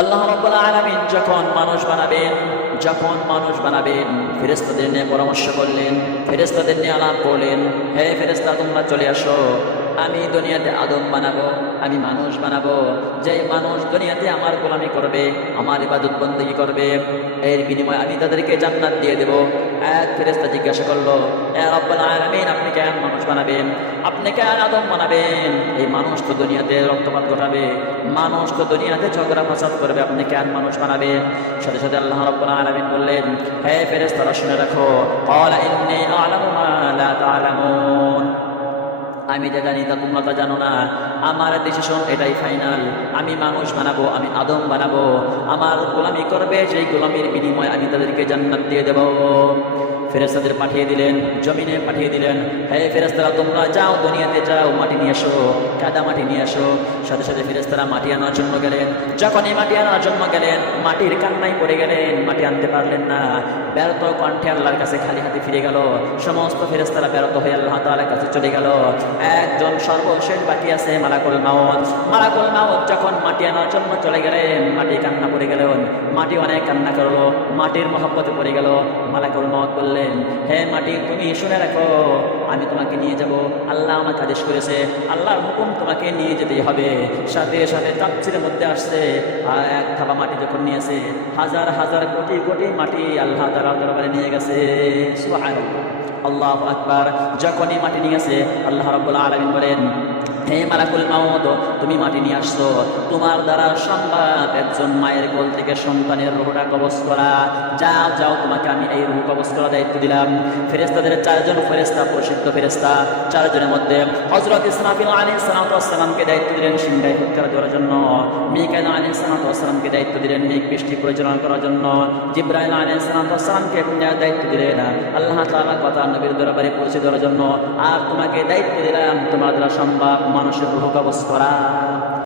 আল্লাহ রাব্বুল আলামিন যখন মানুষ বানাবেন ফেরেশতাদের নিয়ে পরামর্শ করলেন, ফেরেশতাদের নিয়ে আলাপ করলেন, হে ফেরেশতা তোমরা চলে আসো, আমি দুনিয়াতে আদম বানাবো, আমি মানুষ বানাবো, যে মানুষ দুনিয়াতে আমার গোলামি করবে, আমার ইবাদত বন্দেগী করবে, এর বিনিময়ে আমি তাদেরকে জান্নাত দিয়ে দেব। এক ফেরেশতা জিজ্ঞাসা করলো, হে রব্বুল আলামিন আপনি কেন মানুষ বানাবেন, আপনি কেন আদম বানাবেন? এই মানুষ তো দুনিয়াতে রক্তপাত ঘটাবে, মানুষ তো দুনিয়াতে ঝগড়া ফাসাদ করবে, আপনি কেন মানুষ বানাবেন? সাথে সাথে আল্লাহ রাব্বুল আলামিন বললেন, হে ফেরেশতারা শুনে রাখো, ক্বালা ইন্নী আ'লামু মা লা তা'লামুন, আমি যা জানি তা তোমরা তা জানো না। আমার ডিসিশন এটাই ফাইনাল, আমি মানুষ বানাবো, আমি আদম বানাবো, আমার গোলামি করবে, সেই গোলামির বিনিময়ে আমি তাদেরকে জান্নাত দিয়ে দেব। ফেরেশতাদের পাঠিয়ে দিলেন, জমিনে পাঠিয়ে দিলেন, হে ফেরেশতারা তোমরা যাও, দুনিয়াতে যাও, মাটি নিয়ে আসো, কাদা মাটি নিয়ে আসো। সাথে সাথে ফেরেশতারা মাটি আনার জন্য গেলেন। যখনই মাটি আনার জন্য গেলেন, মাটির কান্নায় পড়ে গেলেন, মাটি আনতে পারলেন না। ব্যর্থ কণ্ঠে আল্লাহর কাছে খালি হাতে ফিরে গেল। সমস্ত ফেরেশতারা ব্যর্থ হয়ে আল্লাহ তাআলার কাছে চলে গেল। একজন সর্বশেষ বাকি আছে, মালাকুল মাউত। মালাকুল মাউত যখন মাটি আনার জন্য চলে গেলেন, মাটি কান্না পড়ে গেলেন, মাটি অনেক কান্না করলো, মাটির মহব্বতে পড়ে গেল। মালাকুল মাউত বললেন, হে মাটি তুমি শুনে রাখো, আমি তোমাকে নিয়ে যাব, আল্লাহ আমাকে আদেশ করেছে, আল্লাহর হুকুম তোমাকে নিয়ে যেতেই হবে। সাথে সাথে তাফসীরের মধ্যে আসছে, আর এক থাবা মাটি যখন নিয়েছে, হাজার হাজার কোটি কোটি মাটি আল্লাহ তাআলার দরবারে নিয়ে গেছে। সুবহানাল্লাহ, আল্লাহু আকবার। যখনই মাটি নিয়ে গেছে, আল্লাহ রাব্বুল আলামিন বলেন, হে মালাকুল মাউত তুমি মাটি নিয়ে আসছো, তোমার দ্বারা সম্ভব একজন মায়ের কোল থেকে সন্তানের রূহটা কবজ করা। যাও যাও, তোমাকে আমি এই রূহ কবজ করার দায়িত্ব দিলাম। ফেরেশতাদের চারজন ফেরেশতা, প্রসিদ্ধ ফেরেশতা, চারজনের মধ্যে হযরত ইসরাফিল আলাইহিস সালাতু ওয়াস সালামকে দায়িত্ব দিলেন সিংহায় ফুৎকার দেওয়ার জন্য, মিকাঈল আলাইহিস সালাতু ওয়াস সালামকে দায়িত্ব দিলেন মেঘ বৃষ্টি পরিচালনা করার জন্য, জিবরাইল আলাইহিস সালাতু ওয়াস সালামকে দায়িত্ব দিলেন আল্লাহ তাআলার কথা নবীর দরবারে পৌঁছে দেওয়ার জন্য। আর তোমাকে দায়িত্ব দিলাম তোমার দ্বারা সম্ভব মানুষের রূহ কবজ করা।